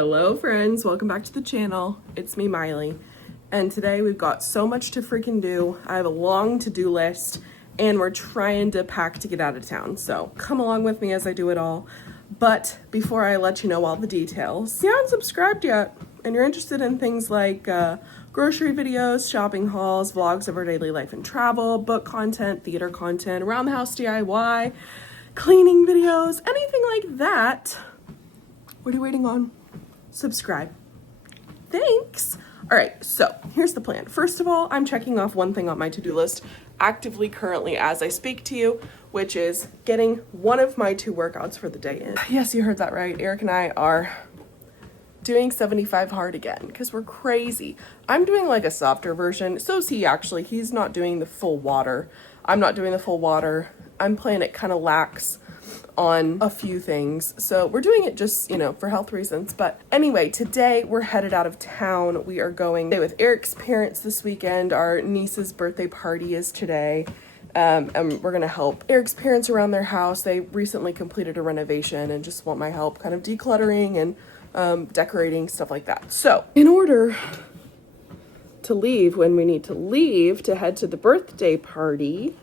Hello friends, welcome back to the channel. It's me, Maile, and today we've got so much to freaking do. I have a long to-do list and we're trying to pack to get out of town, so come along with me as I do it all. But before I let you know all the details, if you haven't subscribed yet and you're interested in things like grocery videos, shopping hauls, vlogs of our daily life and travel, book content, theater content, around the house DIY, cleaning videos, anything like that, what are you waiting on? Subscribe. Thanks. All right, so here's the plan. First of all, I'm checking off one thing on my to-do list actively currently as I speak to you, which is getting one of my 2 workouts for the day in. Yes, you heard that right. Eric and I are doing 75 hard again because we're crazy. I'm doing like a softer version. So is he actually. He's not doing the full water. I'm not doing the full water. I'm playing it kind of lax on a few things. So we're doing it just, for health reasons. But anyway, today we're headed out of town. We are going with Eric's parents this weekend. Our niece's birthday party is today. And we're gonna help Eric's parents around their house. They recently completed a renovation and just want my help kind of decluttering and decorating, stuff like that. So in order to leave when we need to leave to head to the birthday party,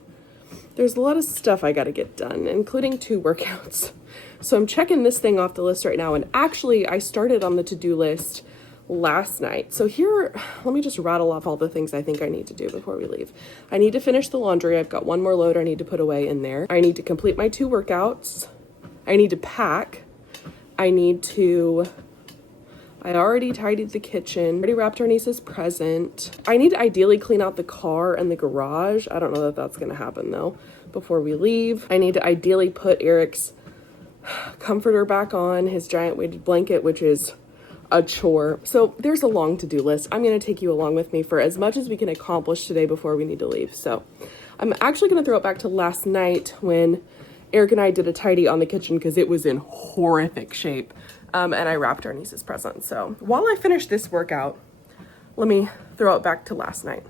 there's a lot of stuff I gotta get done, including 2 workouts. So I'm checking this thing off the list right now, and actually I started on the to-do list last night. So here, let me just rattle off all the things I think I need to do before we leave. I need to finish the laundry. I've got 1 more load I need to put away in there. I need to complete my 2 workouts. I need to pack. I already tidied the kitchen, already wrapped our niece's present. I need to ideally clean out the car and the garage. I don't know that that's gonna happen though, before we leave. I need to ideally put Eric's comforter back on, his giant weighted blanket, which is a chore. So there's a long to-do list. I'm gonna take you along with me for as much as we can accomplish today before we need to leave. So I'm actually gonna throw it back to last night when Eric and I did a tidy on the kitchen because it was in horrific shape. And I wrapped our niece's present. So while I finish this workout, let me throw it back to last night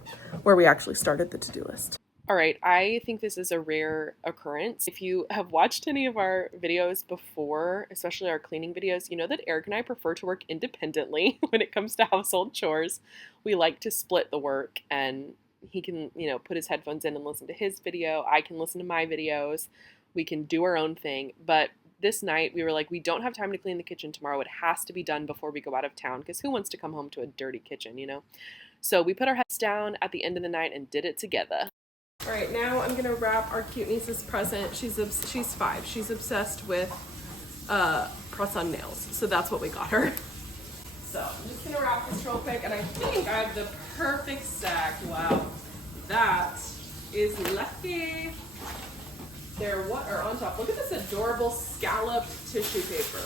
where we actually started the to-do list. All right, I think this is a rare occurrence. If you have watched any of our videos before, especially our cleaning videos, you know that Eric and I prefer to work independently when it comes to household chores. We like to split the work, and he can, put his headphones in and listen to his video. I can listen to my videos. We can do our own thing, but this night we were like, we don't have time to clean the kitchen tomorrow. It has to be done before we go out of town because who wants to come home to a dirty kitchen, So we put our heads down at the end of the night and did it together. All right, now I'm gonna wrap our cute niece's present. She's 5. She's obsessed with press-on nails, so that's what we got her. So I'm just gonna wrap this real quick, and I think I have the perfect stack. Wow, that is lucky. There, what are on top? Look at this adorable scalloped tissue paper.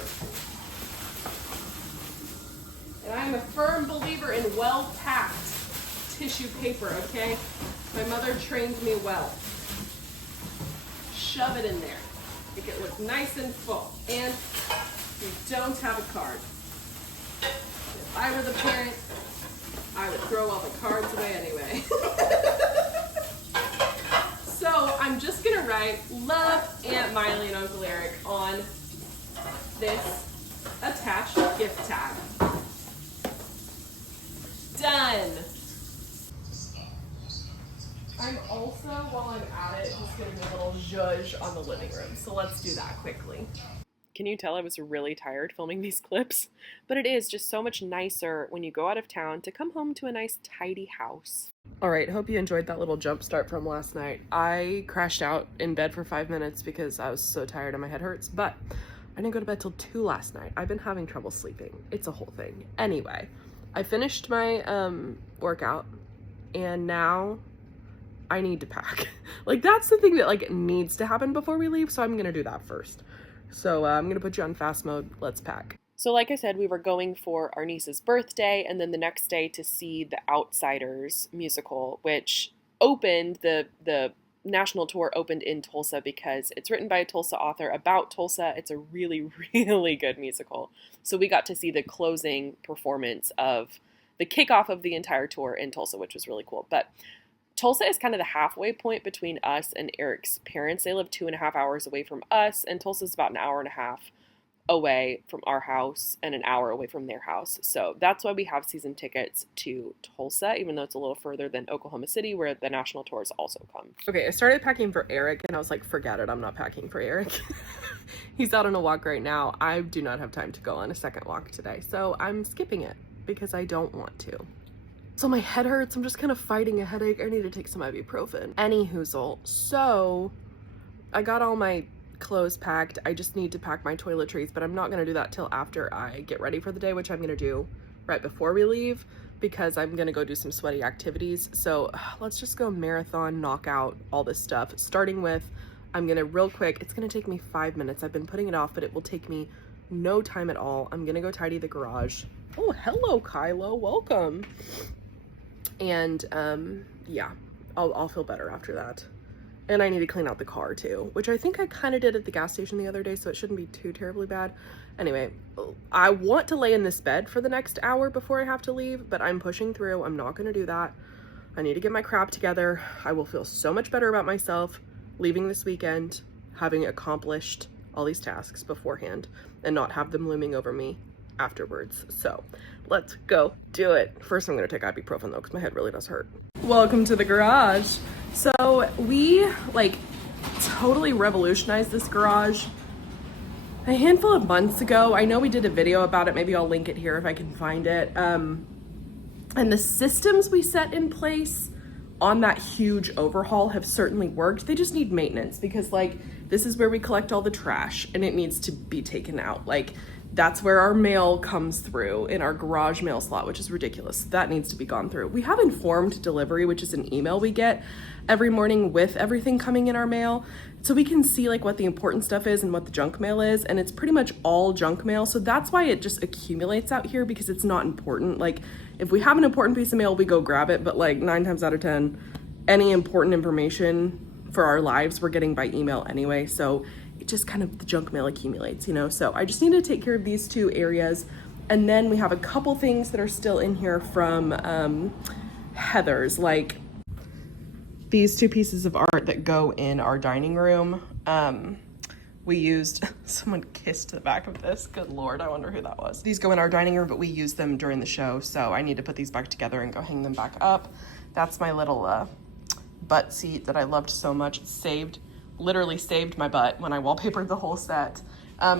And I am a firm believer in well-packed tissue paper, okay? My mother trained me well. Shove it in there. Make it look nice and full. And you don't have a card. If I were the parent, I would throw all the cards away anyway. So I'm just gonna write love Aunt Maile and Uncle Eric on this attached gift tag. Done. I'm also, while I'm at it, just getting a little zhuzh on the living room. So let's do that quickly. Can you tell I was really tired filming these clips? But it is just so much nicer when you go out of town to come home to a nice tidy house. All right, hope you enjoyed that little jump start from last night. I crashed out in bed for 5 minutes because I was so tired and my head hurts, but I didn't go to bed till 2 last night. I've been having trouble sleeping. It's a whole thing. Anyway, I finished my workout and now I need to pack. Like that's the thing that needs to happen before we leave, so I'm gonna do that first. So I'm gonna put you on fast mode. Let's pack. So like I said, we were going for our niece's birthday and then the next day to see The Outsiders musical, which opened, the national tour opened in Tulsa because it's written by a Tulsa author about Tulsa. It's a really, really good musical. So we got to see the closing performance of the kickoff of the entire tour in Tulsa, which was really cool. But Tulsa is kind of the halfway point between us and Eric's parents. They live 2.5 hours away from us, and Tulsa's about an hour and a half away from our house and an hour away from their house. So that's why we have season tickets to Tulsa, even though it's a little further than Oklahoma City, where the national tours also come. Okay, I started packing for Eric and I was like, forget it, I'm not packing for Eric. He's out on a walk right now. I do not have time to go on a second walk today, so I'm skipping it because I don't want to. So my head hurts, I'm just kind of fighting a headache. I need to take some ibuprofen. Anyhoozle, so I got all my clothes packed. I just need to pack my toiletries, but I'm not gonna do that till after I get ready for the day, which I'm gonna do right before we leave because I'm gonna go do some sweaty activities. So let's just go marathon, knock out all this stuff. Starting with, I'm gonna real quick, it's gonna take me 5 minutes. I've been putting it off, but it will take me no time at all. I'm gonna go tidy the garage. Oh, hello, Kylo, welcome. And yeah, I'll feel better after that. And I need to clean out the car too, which I think I kind of did at the gas station the other day, so it shouldn't be too terribly bad. Anyway, I want to lay in this bed for the next hour before I have to leave, but I'm pushing through. I'm not going to do that. I need to get my crap together. I will feel so much better about myself leaving this weekend, having accomplished all these tasks beforehand and not have them looming over me afterwards. So let's go do it. First, I'm going to take ibuprofen though, because my head really does hurt. Welcome to the garage. So we like totally revolutionized this garage a handful of months ago. I know we did a video about it. Maybe I'll link it here if I can find it. And the systems we set in place on that huge overhaul have certainly worked. They just need maintenance because like this is where we collect all the trash and it needs to be taken out. Like that's where our mail comes through in our garage mail slot, which is ridiculous. That needs to be gone through. We have informed delivery, which is an email we get every morning with everything coming in our mail. So we can see like what the important stuff is and what the junk mail is. And it's pretty much all junk mail. So that's why it just accumulates out here because it's not important. Like if we have an important piece of mail, we go grab it. But like 9 times out of 10, any important information for our lives, we're getting by email anyway. So it just kind of, the junk mail accumulates, you know? So I just need to take care of these 2 areas. And then we have a couple things that are still in here from Heather's, like these 2 pieces of art that go in our dining room. We used, someone kissed the back of this. Good Lord, I wonder who that was. These go in our dining room, but we used them during the show. So I need to put these back together and go hang them back up. That's my little butt seat that I loved so much. It literally saved my butt when I wallpapered the whole set.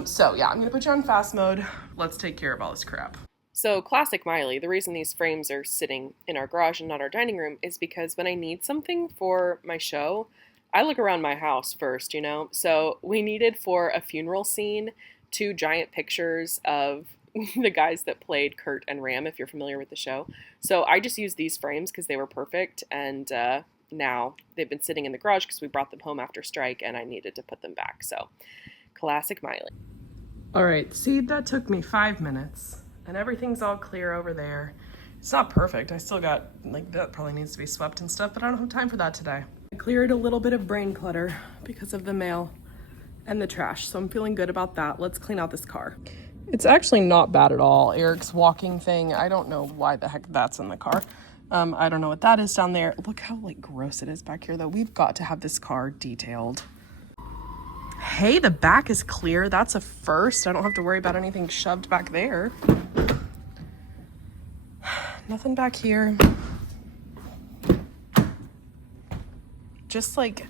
So yeah, I'm gonna put you on fast mode. Let's take care of all this crap. So classic Maile, the reason these frames are sitting in our garage and not our dining room is because when I need something for my show, I look around my house first, you know? So we needed for a funeral scene 2 giant pictures of the guys that played Kurt and Ram, if you're familiar with the show. So I just used these frames because they were perfect, and now they've been sitting in the garage because we brought them home after strike and I needed to put them back. So classic Maile. All right, see, that took me 5 minutes and everything's all clear over there. It's not perfect. I still got, like, that probably needs to be swept and stuff, but I don't have time for that today. I cleared a little bit of brain clutter because of the mail and the trash, so I'm feeling good about that. Let's clean out this car. It's actually not bad at all. Eric's walking thing, I don't know why the heck that's in the car. I don't know what that is down there. Look how like gross it is back here though. We've got to have this car detailed. Hey, the back is clear. That's a first. I don't have to worry about anything shoved back there. Nothing back here. Just like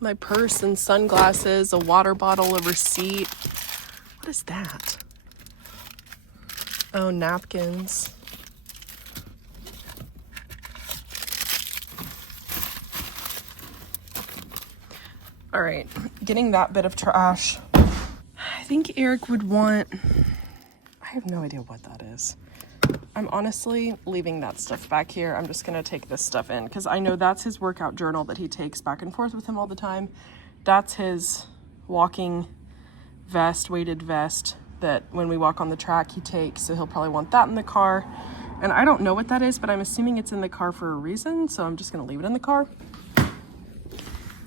my purse and sunglasses, a water bottle, a receipt. What is that? Oh, napkins. All right, getting that bit of trash. I think Eric would want, I have no idea what that is. I'm honestly leaving that stuff back here. I'm just gonna take this stuff in because I know that's his workout journal that he takes back and forth with him all the time. That's his walking vest, weighted vest that when we walk on the track he takes, so he'll probably want that in the car. And I don't know what that is, but I'm assuming it's in the car for a reason, so I'm just gonna leave it in the car.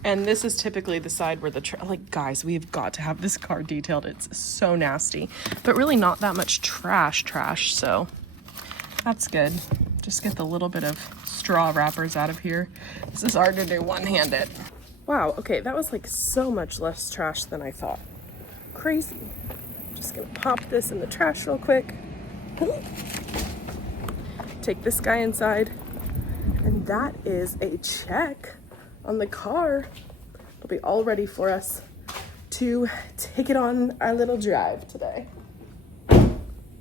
And this is typically the side where like, guys, we've got to have this car detailed. It's so nasty, but really not that much trash, so that's good. Just get the little bit of straw wrappers out of here. This is hard to do one-handed. Wow, okay, that was like so much less trash than I thought. Crazy. Just gonna pop this in the trash real quick. Take this guy inside. And that is a check on the car. It'll be all ready for us to take it on our little drive today.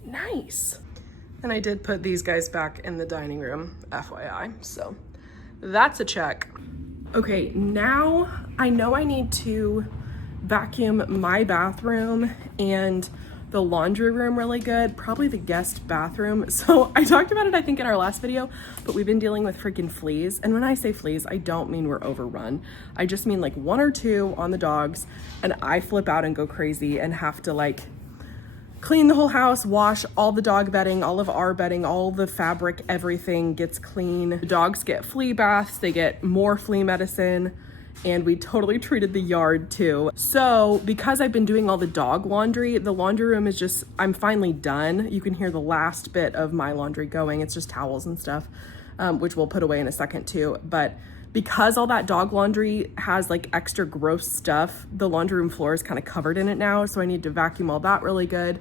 Nice. And I did put these guys back in the dining room, FYI. So that's a check. Okay, now I know I need to vacuum my bathroom and the laundry room really good, probably the guest bathroom. So I talked about it, I think, in our last video, but we've been dealing with freaking fleas. And when I say fleas, I don't mean we're overrun. I just mean like 1 or 2 on the dogs, and I flip out and go crazy and have to like clean the whole house, wash all the dog bedding, all of our bedding, all the fabric, everything gets clean. The dogs get flea baths, they get more flea medicine, and we totally treated the yard too. So because I've been doing all the dog laundry, the laundry room is just, I'm finally done. You can hear the last bit of my laundry going. It's just towels and stuff, which we'll put away in a second too. But because all that dog laundry has like extra gross stuff, the laundry room floor is kind of covered in it now. So I need to vacuum all that really good.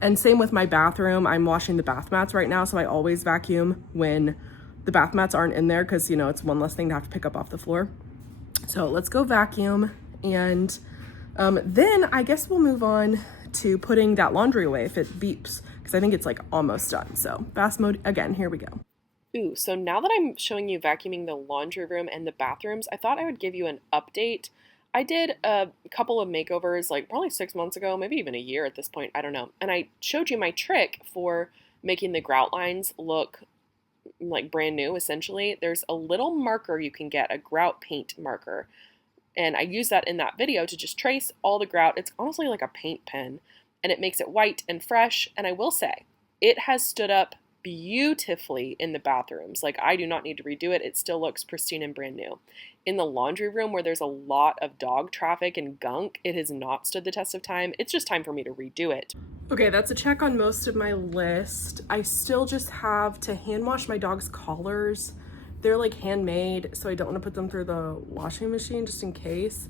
And same with my bathroom. I'm washing the bath mats right now. So I always vacuum when the bath mats aren't in there, because, you know, it's one less thing to have to pick up off the floor. So let's go vacuum, and then I guess we'll move on to putting that laundry away if it beeps, because I think it's like almost done. So fast mode again, here we go. Ooh, so now that I'm showing you vacuuming the laundry room and the bathrooms, I thought I would give you an update. I did a couple of makeovers like probably 6 months ago, maybe even a year at this point, I don't know. And I showed you my trick for making the grout lines look like brand new. Essentially, there's a little marker you can get, a grout paint marker, and I use that in that video to just trace all the grout. It's honestly like a paint pen, and it makes it white and fresh. And I will say, it has stood up beautifully in the bathrooms. Like, I do not need to redo it. It still looks pristine and brand new. In the laundry room, where there's a lot of dog traffic and gunk, it has not stood the test of time. It's just time for me to redo it. Okay, that's a check on most of my list. I still just have to hand wash my dog's collars. They're like handmade, so I don't want to put them through the washing machine just in case.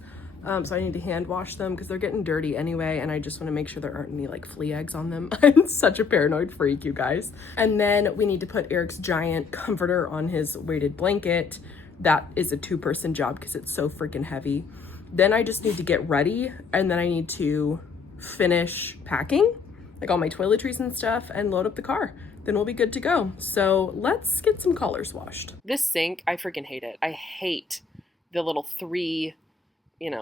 So I need to hand wash them because they're getting dirty anyway, and I just want to make sure there aren't any like flea eggs on them. I'm such a paranoid freak, you guys. And then we need to put Eric's giant comforter on his weighted blanket. That is a 2-person job because it's so freaking heavy. Then I just need to get ready, and then I need to finish packing, like all my toiletries and stuff, and load up the car. Then we'll be good to go. So let's get some collars washed. This sink, I freaking hate it. I hate the little 3,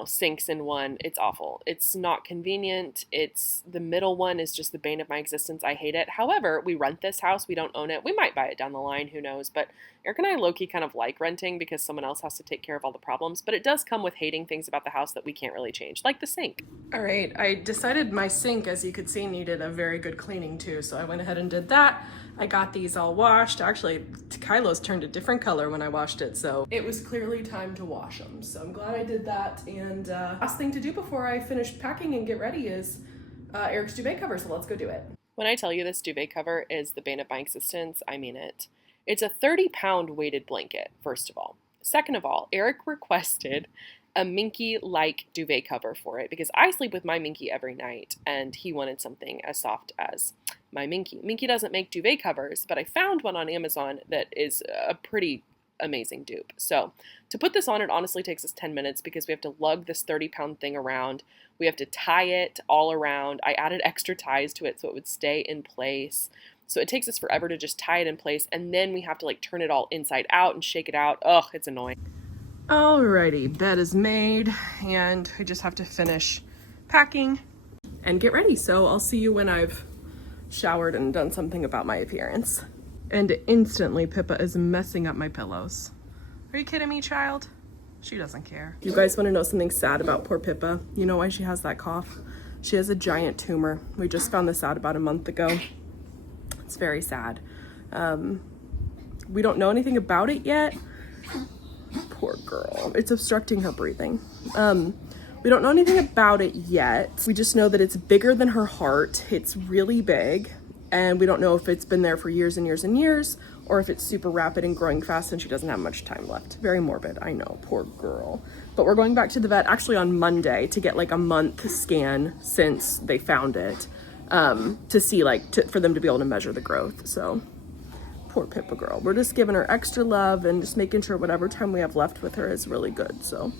sinks in one. It's awful. It's not convenient. The middle one is just the bane of my existence. I hate it. However, we rent this house. We don't own it. We might buy it down the line. Who knows? But Eric and I low-key kind of like renting because someone else has to take care of all the problems. But it does come with hating things about the house that we can't really change, like the sink. All right. I decided my sink, as you could see, needed a very good cleaning too. So I went ahead and did that. I got these all washed. Actually, Kylo's turned a different color when I washed it, so it was clearly time to wash them. So I'm glad I did that. And last thing to do before I finish packing and get ready is Eric's duvet cover, so let's go do it. When I tell you this duvet cover is the bane of my existence, I mean it. It's a 30-pound weighted blanket, first of all. Second of all, Eric requested a Minky-like duvet cover for it because I sleep with my Minky every night, and he wanted something as soft as my Minky. Minky doesn't make duvet covers, but I found one on Amazon that is a pretty amazing dupe. So to put this on, it honestly takes us 10 minutes because we have to lug this 30-pound thing around. We have to tie it all around. I added extra ties to it so it would stay in place. So it takes us forever to just tie it in place, and then we have to like turn it all inside out and shake it out. Ugh, it's annoying. Alrighty, bed is made, and I just have to finish packing and get ready. So I'll see you when I've showered and done something about my appearance. And instantly Pippa is messing up my pillows. Are you kidding me, child? She doesn't care. You guys want to know something sad about poor Pippa? You know why she has that cough? She has a giant tumor. We just found this out about a month ago. It's very sad. We don't know anything about it yet. Poor girl. It's obstructing her breathing. We don't know anything about it yet. We just know that it's bigger than her heart. It's really big. And we don't know if it's been there for years and years and years, or if it's super rapid and growing fast and she doesn't have much time left. Very morbid, I know, poor girl. But we're going back to the vet actually on Monday to get like a month scan since they found it. to see, like, for them to be able to measure the growth. So poor Pippa girl. We're just giving her extra love and just making sure whatever time we have left with her is really good. So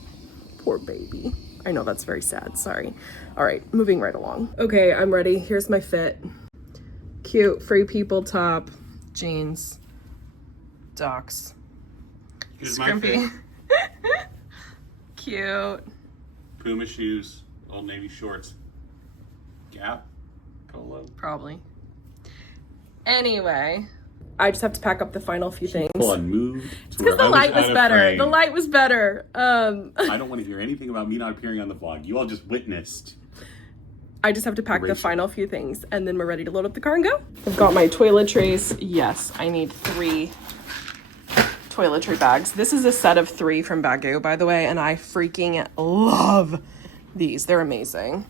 poor baby. I know that's very sad. Sorry. All right, moving right along. Okay, I'm ready. Here's my fit. Cute Free People top, jeans, Docs. Here's Scrimpy. my fit. Cute. Puma shoes, Old Navy shorts, Gap, Polo. Probably. Anyway, I just have to pack up the final few things. Full on moved. Because the light was better. The light was better. I don't want to hear anything about me not appearing on the vlog. You all just witnessed. I just have to pack the final few things and then we're ready to load up the car and go. I've got my toiletries. Yes, I need 3 toiletry bags. This is a set of 3 from Bagu, by the way, and I freaking love these. They're amazing.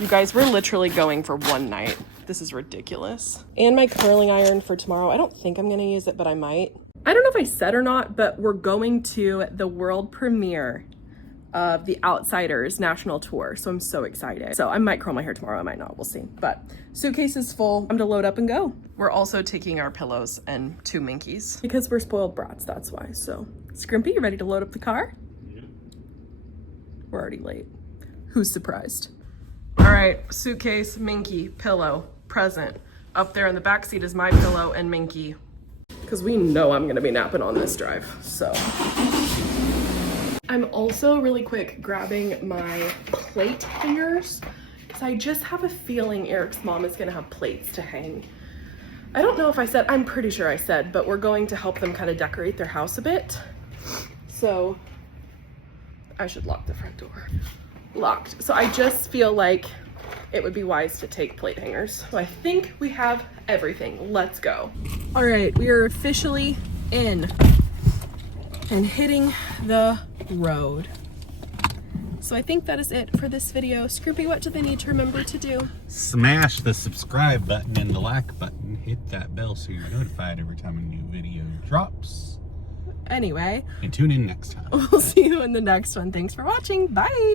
You guys, we're literally going for one night. This is ridiculous. And my curling iron for tomorrow. I don't think I'm gonna use it, but I might. I don't know if I said or not, but we're going to the world premiere of The Outsiders national tour. So I'm so excited. So I might curl my hair tomorrow, I might not, we'll see. But suitcase is full, I'm to load up and go. We're also taking our pillows and 2 Minkies. Because we're spoiled brats, that's why. So, Scrimpy, you ready to load up the car? Yeah. We're already late. Who's surprised? All right, suitcase, Minky, pillow, present. Up there in the back seat is my pillow and Minky. Because we know I'm gonna be napping on this drive, so. I'm also really quick grabbing my plate hangers because I just have a feeling Eric's mom is gonna have plates to hang. I don't know if I said, I'm pretty sure I said, but we're going to help them kind of decorate their house a bit. So I should lock the front door. Locked. So I just feel like it would be wise to take plate hangers. So I think we have everything. Let's go. All right, we are officially in and hitting the road. So I think that is it for this video. Scrimpy, what do they need to remember to do? Smash the subscribe button and the like button. Hit that bell so you're notified every time a new video drops. Anyway. And tune in next time. We'll see you in the next one. Thanks for watching. Bye.